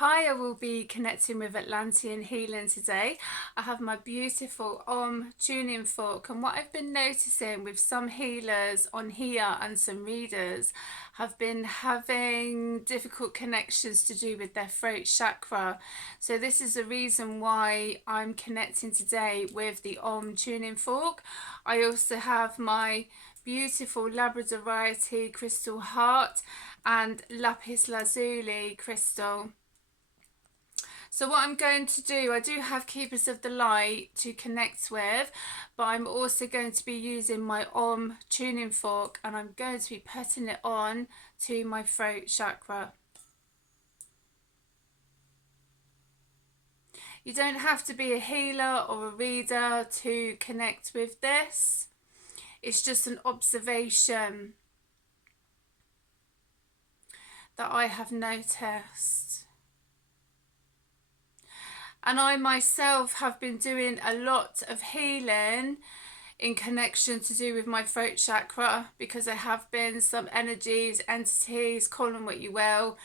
Hi, I will be connecting with Atlantean Healing today. I have my beautiful tuning fork, and what I've been noticing with some healers on here and some readers have been having difficult connections to do with their throat chakra. So this is the reason why I'm connecting today with the tuning fork. I also have my beautiful Labradorite crystal heart and lapis lazuli crystal. So what I'm going to do, I do have Keepers of the Light to connect with, but I'm also going to be using my tuning fork, and I'm going to be putting it on to my throat chakra. You don't have to be a healer or a reader to connect with this. It's just an observation that I have noticed. And I myself have been doing a lot of healing in connection to do with my throat chakra, because there have been some energies, entities, call them what you will,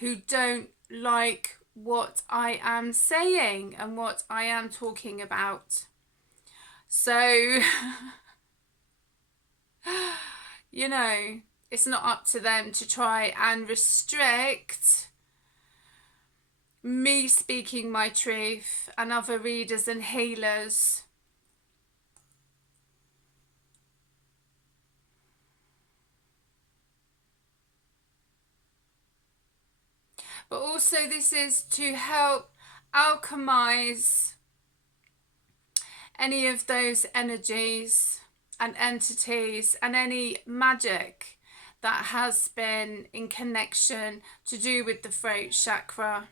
who don't like what I am saying and what I am talking about. So, you know, it's not up to them to try and restrict me speaking my truth and other readers and healers. But also this is to help alchemize any of those energies and entities and any magic that has been in connection to do with the throat chakra.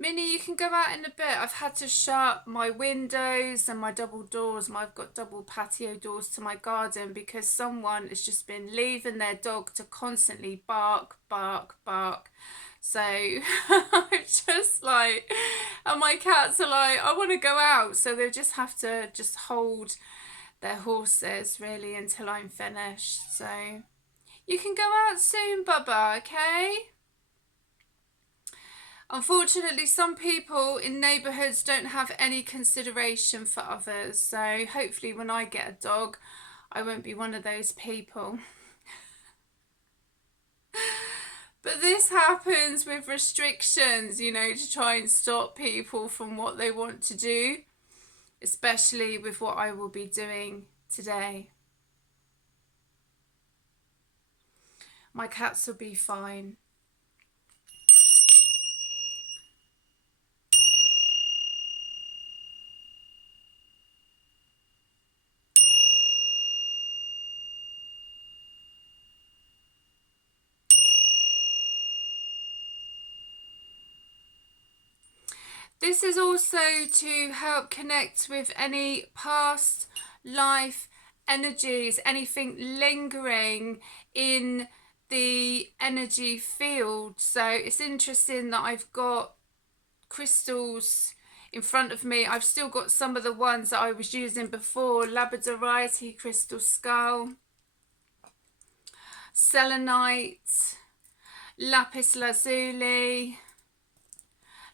Minnie, you can go out in a bit. I've had to shut my windows and my double doors. I've got double patio doors to my garden because someone has just been leaving their dog to constantly bark, bark, bark. So I'm just like, and my cats are like, I want to go out. So they just have to just hold their horses really until I'm finished. So you can go out soon, Bubba, okay? Unfortunately, some people in neighbourhoods don't have any consideration for others. So hopefully when I get a dog, I won't be one of those people. But this happens with restrictions, you know, to try and stop people from what they want to do, especially with what I will be doing today. My cats will be fine. This is also to help connect with any past life energies, anything lingering in the energy field. So it's interesting that I've got crystals in front of me. I've still got some of the ones that I was using before: Labradorite crystal skull, selenite, lapis lazuli,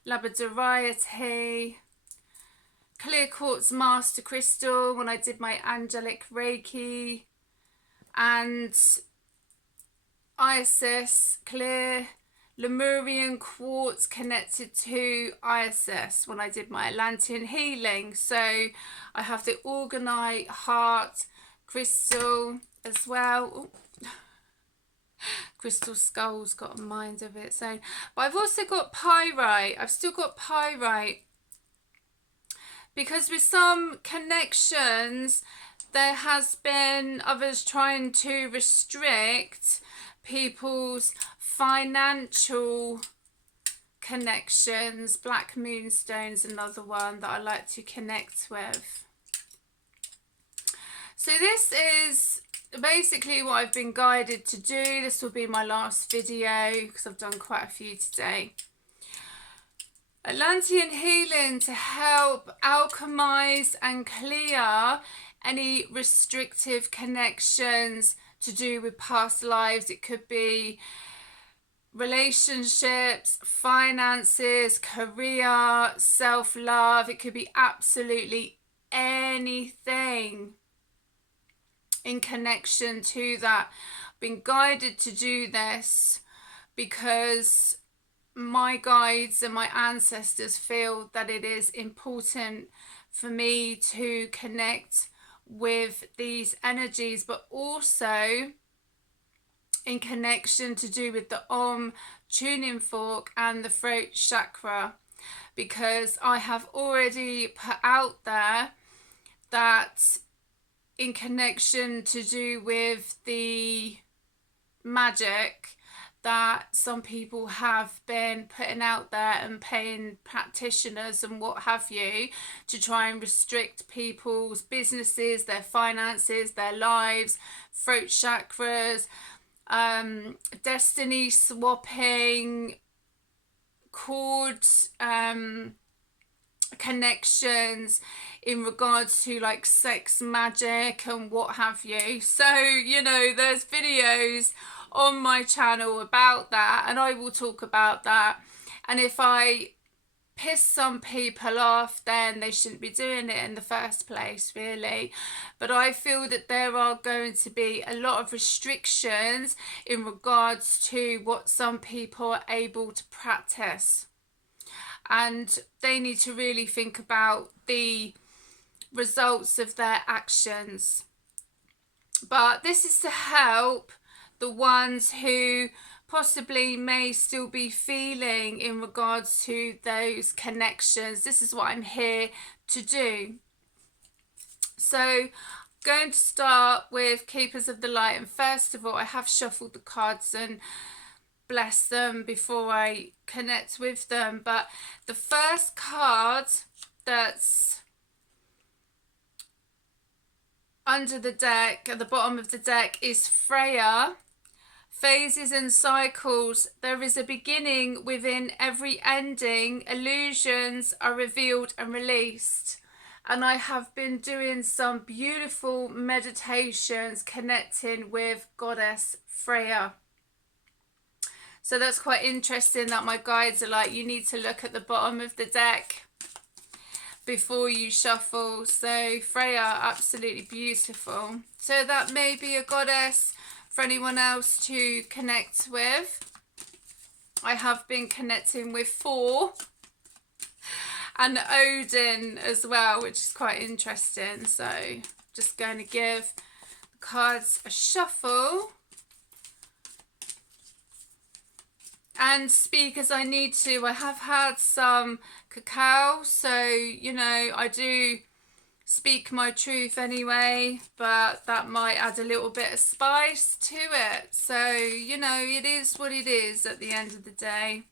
Labradorite, clear quartz master crystal when I did my angelic Reiki, and Isis clear Lemurian quartz connected to Isis when I did my Atlantean healing. So I have the orgonite heart crystal as well. Ooh. Crystal skull's got a mind of its own. But I've also got pyrite. I've still got pyrite, because with some connections there has been others trying to restrict people's financial connections. Black moonstone's another one that I like to connect with. So this is basically what I've been guided to do. This will be my last video because I've done quite a few today. Atlantean healing to help alchemize and clear any restrictive connections to do with past lives. It could be relationships, finances, career, self-love. It could be absolutely anything in connection to that. I've been guided to do this because my guides and my ancestors feel that it is important for me to connect with these energies, but also in connection to do with the tuning fork and the throat chakra, because I have already put out there that in connection to do with the magic that some people have been putting out there and paying practitioners and what have you to try and restrict people's businesses, their finances, their lives, throat chakras, destiny swapping, cord connections in regards to like sex magic and what have you. So, you know, there's videos on my channel about that, and I will talk about that. And if I piss some people off, then they shouldn't be doing it in the first place, really. But I feel that there are going to be a lot of restrictions in regards to what some people are able to practice, and they need to really think about the results of their actions. But this is to help the ones who possibly may still be feeling in regards to those connections. This is what I'm here to do. So I'm going to start with Keepers of the Light, and first of all I have shuffled the cards and bless them before I connect with them. But the first card that's under the deck, at the bottom of the deck, is Freya. Phases and cycles. There is a beginning within every ending. Illusions are revealed and released. And I have been doing some beautiful meditations connecting with Goddess Freya. So that's quite interesting that my guides are like, you need to look at the bottom of the deck before you shuffle. So Freya, absolutely beautiful. So that may be a goddess for anyone else to connect with. I have been connecting with Thor and Odin as well, which is quite interesting. So just going to give the cards a shuffle and speak as I need to. I have had some cacao, so you know, I do speak my truth anyway, but that might add a little bit of spice to it. So, you know, it is what it is at the end of the day.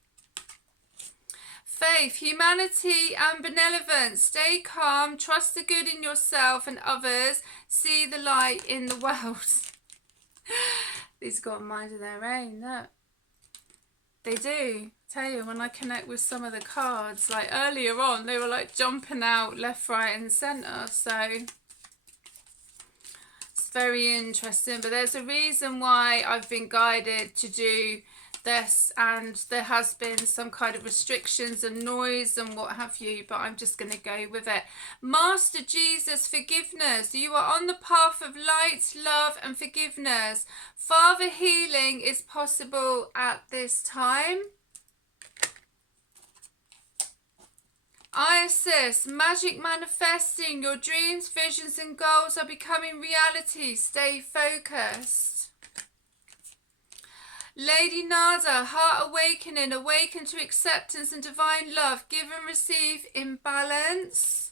Faith, humanity and benevolence. Stay calm, trust the good in yourself and others, see the light in the world. These got a mind of their own, look. They do. Tell you, when I connect with some of the cards, like earlier on, they were like jumping out left, right and centre. So it's very interesting. But there's a reason why I've been guided to do this, and there has been some kind of restrictions and noise and what have you, but I'm just going to go with it. Master Jesus, forgiveness. You are on the path of light, love and forgiveness. Father, healing is possible at this time. Isis, magic manifesting. Your dreams, visions and goals are becoming reality. Stay focused. Lady Nada, heart awakening. Awaken to acceptance and divine love. Give and receive in balance.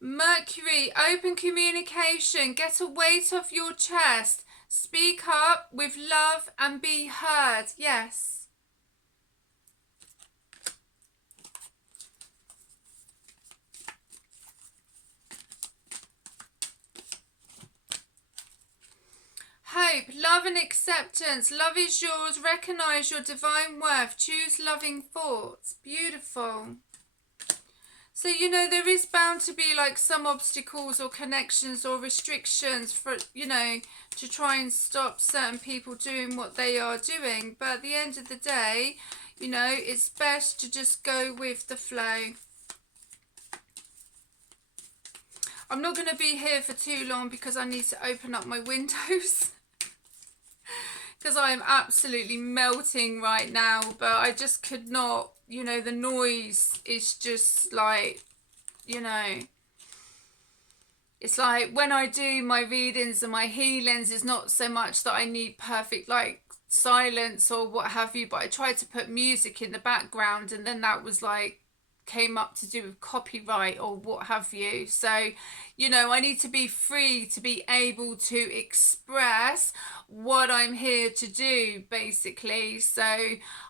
Mercury, open communication. Get a weight off your chest. Speak up with love and be heard. Yes. Hope, love and acceptance. Love is yours. Recognize your divine worth. Choose loving thoughts. Beautiful. So, you know, there is bound to be like some obstacles or connections or restrictions for, you know, to try and stop certain people doing what they are doing. But at the end of the day, you know, it's best to just go with the flow. I'm not going to be here for too long because I need to open up my windows. Because I am absolutely melting right now. But I just could not, you know, the noise is just like, you know, it's like when I do my readings and my healings, it's not so much that I need perfect like silence or what have you, but I tried to put music in the background and then that was like came up to do with copyright or what have you. So, you know, I need to be free to be able to express what I'm here to do, basically. So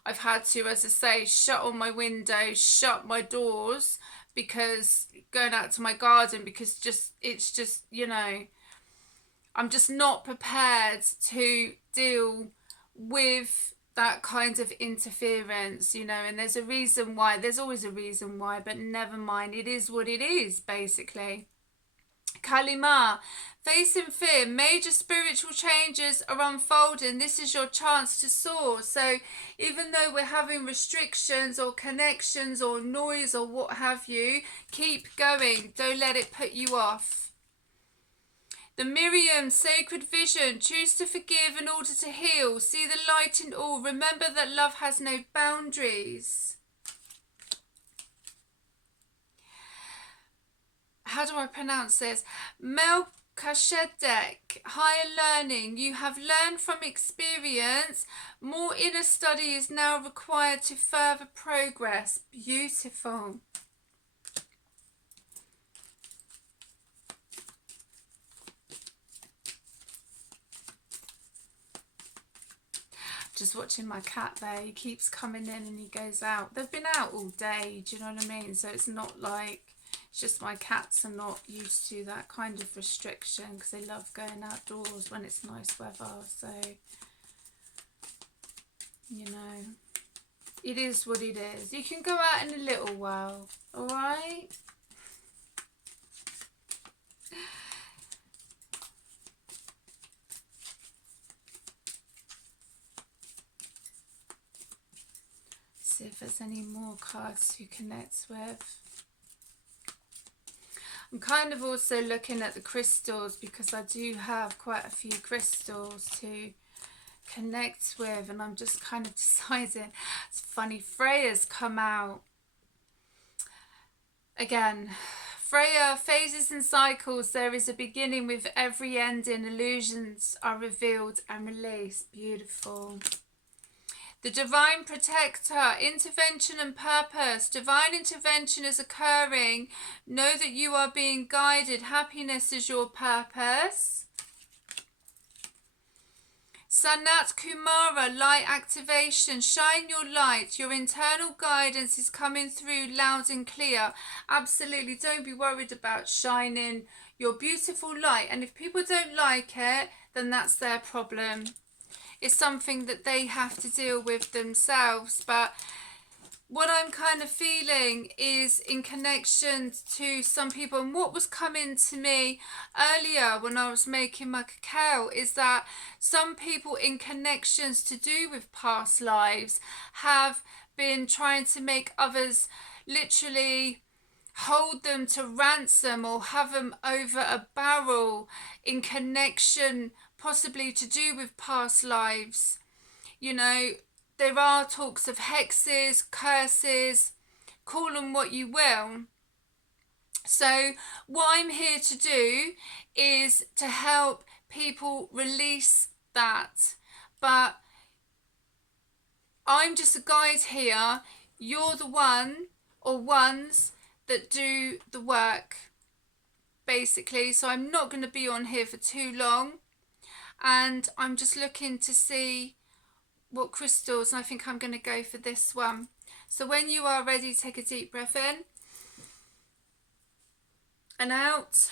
I've had to, as I say, shut all my windows, shut my doors, because going out to my garden, because it's just, you know, I'm just not prepared to deal with that kind of interference, you know, and there's a reason why. There's always a reason why, but never mind, it is what it is, basically. Kalima, facing fear, major spiritual changes are unfolding. This is your chance to soar. So even though we're having restrictions or connections or noise or what have you, keep going. Don't let it put you off. The Miriam, sacred vision, choose to forgive in order to heal. See the light in all. Remember that love has no boundaries. How do I pronounce this? Melchizedek, higher learning. You have learned from experience. More inner study is now required to further progress. Beautiful. Just watching my cat there. He keeps coming in and he goes out. They've been out all day, do you know what I mean? So it's not like, it's just my cats are not used to that kind of restriction because they love going outdoors when it's nice weather. So, you know, it is what it is. You can go out in a little while, alright? See if there's any more cards to connect with. I'm kind of also looking at the crystals because I do have quite a few crystals to connect with, and I'm just kind of deciding. It's funny, Freya's come out again. Freya, phases and cycles. There is a beginning with every ending. Illusions are revealed and released. Beautiful. The divine protector, intervention and purpose. Divine intervention is occurring. Know that you are being guided. Happiness is your purpose. Sanat Kumara, light activation. Shine your light. Your internal guidance is coming through loud and clear. Absolutely. Don't be worried about shining your beautiful light. And if people don't like it, then that's their problem. It's something that they have to deal with themselves. But what I'm kind of feeling is in connection to some people, and what was coming to me earlier when I was making my cacao, is that some people in connections to do with past lives have been trying to make others literally hold them to ransom or have them over a barrel in connection possibly to do with past lives. You know, there are talks of hexes, curses, call them what you will. So what I'm here to do is to help people release that. But I'm just a guide here. You're the one or ones that do the work, basically. So I'm not going to be on here for too long. And I'm just looking to see what crystals, and I think I'm going to go for this one. So when you are ready, take a deep breath in and out,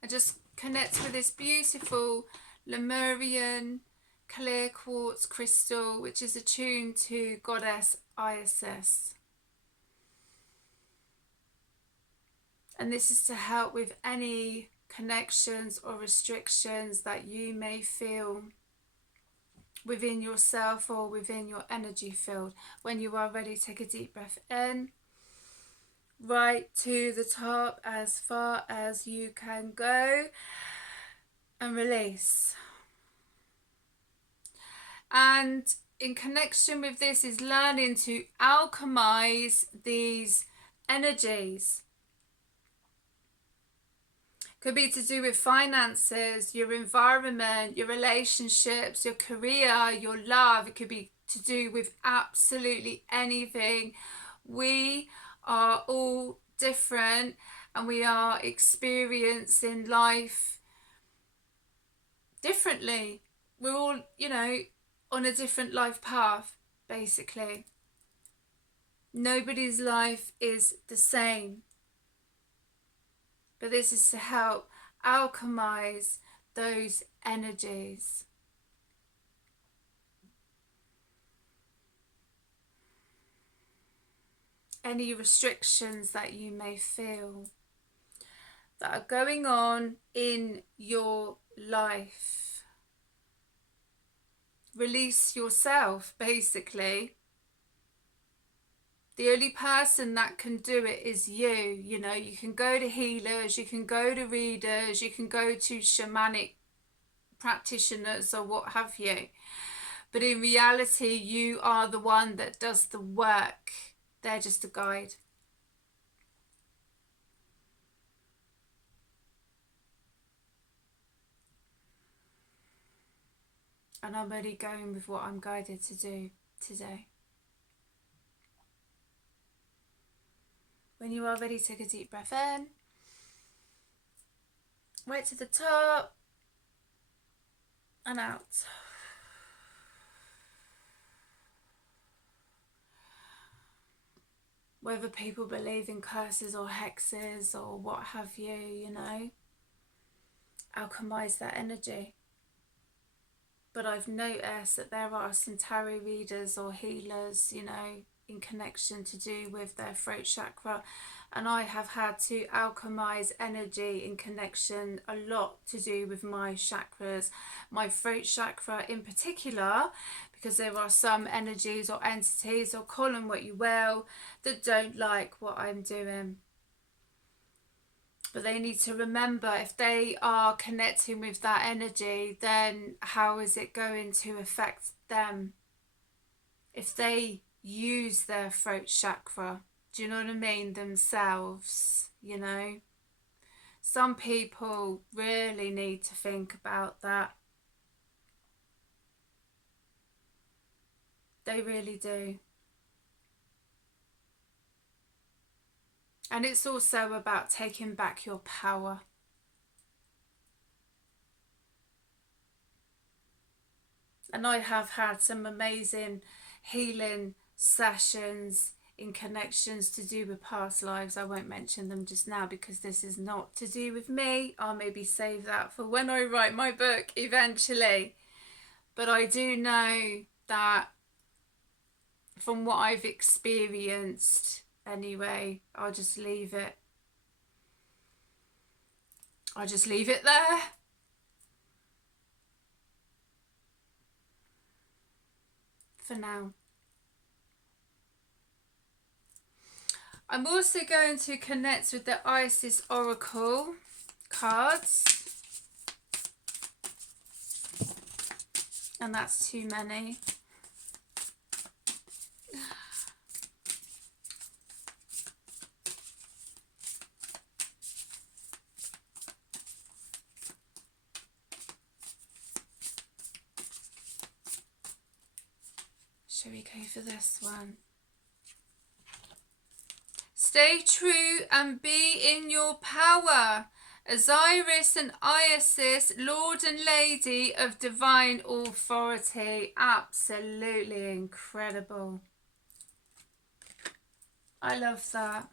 and just connect with this beautiful Lemurian clear quartz crystal, which is attuned to Goddess Isis. And this is to help with any connections or restrictions that you may feel within yourself or within your energy field. When you are ready, take a deep breath in, right to the top as far as you can go, and release. And in connection with this is learning to alchemize these energies. Could be to do with finances, your environment, your relationships, your career, your love. It could be to do with absolutely anything. We are all different and we are experiencing life differently. We're all, on a different life path, basically. Nobody's life is the same. But this is to help alchemize those energies. Any restrictions that you may feel that are going on in your life. Release yourself, basically. The only person that can do it is you. You can go to healers, you can go to readers, you can go to shamanic practitioners or what have you. But in reality, you are the one that does the work. They're just a guide. And I'm only going with what I'm guided to do today. When you are ready, take a deep breath in. Right to the top. And out. Whether people believe in curses or hexes or what have you, alchemize that energy. But I've noticed that there are some tarot readers or healers, in connection to do with their throat chakra. And I have had to alchemize energy in connection a lot to do with my chakras, my throat chakra in particular, because there are some energies or entities, or call them what you will, that don't like what I'm doing. But they need to remember, if they are connecting with that energy, then how is it going to affect them? If they use their throat chakra, do you know what I mean, themselves, Some people really need to think about that. They really do. And it's also about taking back your power. And I have had some amazing healing sessions in connections to do with past lives. I won't mention them just now because this is not to do with me. I'll maybe save that for when I write my book eventually. But I do know that from what I've experienced anyway, I'll just leave it. I'll just leave it there. For now. I'm also going to connect with the Isis Oracle cards. And that's too many. Shall we go for this one? Stay true and be in your power. Osiris and Isis, Lord and Lady of Divine Authority. Absolutely incredible. I love that.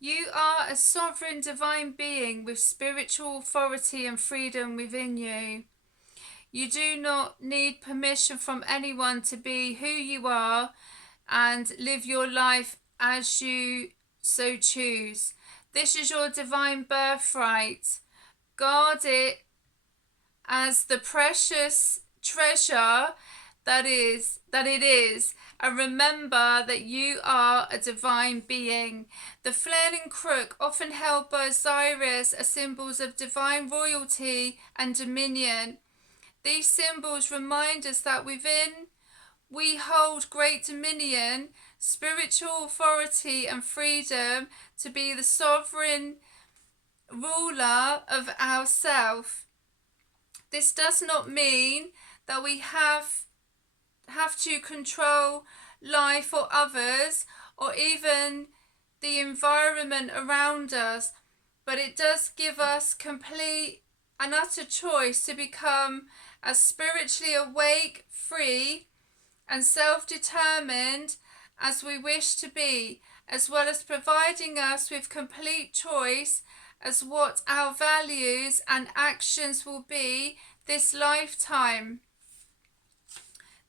You are a sovereign divine being with spiritual authority and freedom within you. You do not need permission from anyone to be who you are and live your life as you so choose. This is your divine birthright. Guard it as the precious treasure that it is, and remember that you are a divine being. The flailing crook, often held by Osiris, are symbols of divine royalty and dominion. These symbols remind us that within we hold great dominion, spiritual authority and freedom to be the sovereign ruler of ourself. This does not mean that we have to control life or others or even the environment around us, but it does give us complete and utter choice to become as spiritually awake, free and self-determined as we wish to be, as well as providing us with complete choice as what our values and actions will be this lifetime.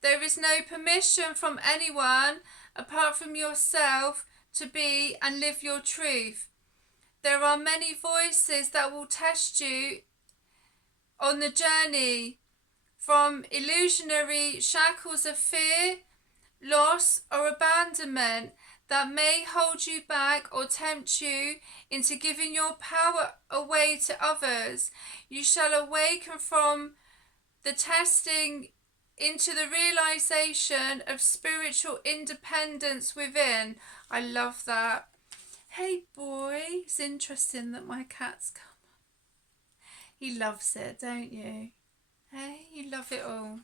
There is no permission from anyone apart from yourself to be and live your truth. There are many voices that will test you on the journey, from illusionary shackles of fear, loss or abandonment that may hold you back or tempt you into giving your power away to others. You shall awaken from the testing into the realization of spiritual independence within. I love that. Hey boy, it's interesting that my cat's come. He loves it, don't you? Hey, you love it all.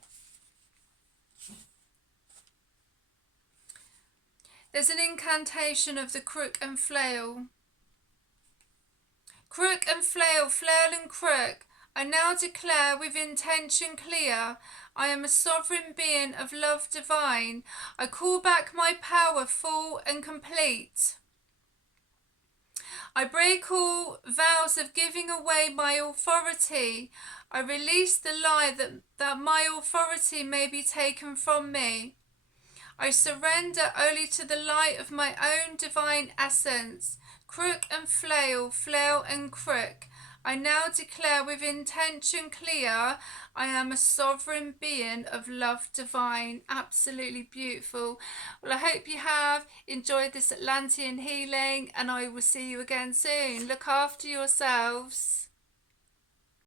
There's an incantation of the crook and flail. Crook and flail, flail and crook, I now declare with intention clear, I am a sovereign being of love divine. I call back my power full and complete. I break all vows of giving away my authority. I release the lie that my authority may be taken from me. I surrender only to the light of my own divine essence. Crook and flail, flail and crook, I now declare with intention clear, I am a sovereign being of love divine. Absolutely beautiful. Well, I hope you have enjoyed this Atlantean healing, and I will see you again soon. Look after yourselves.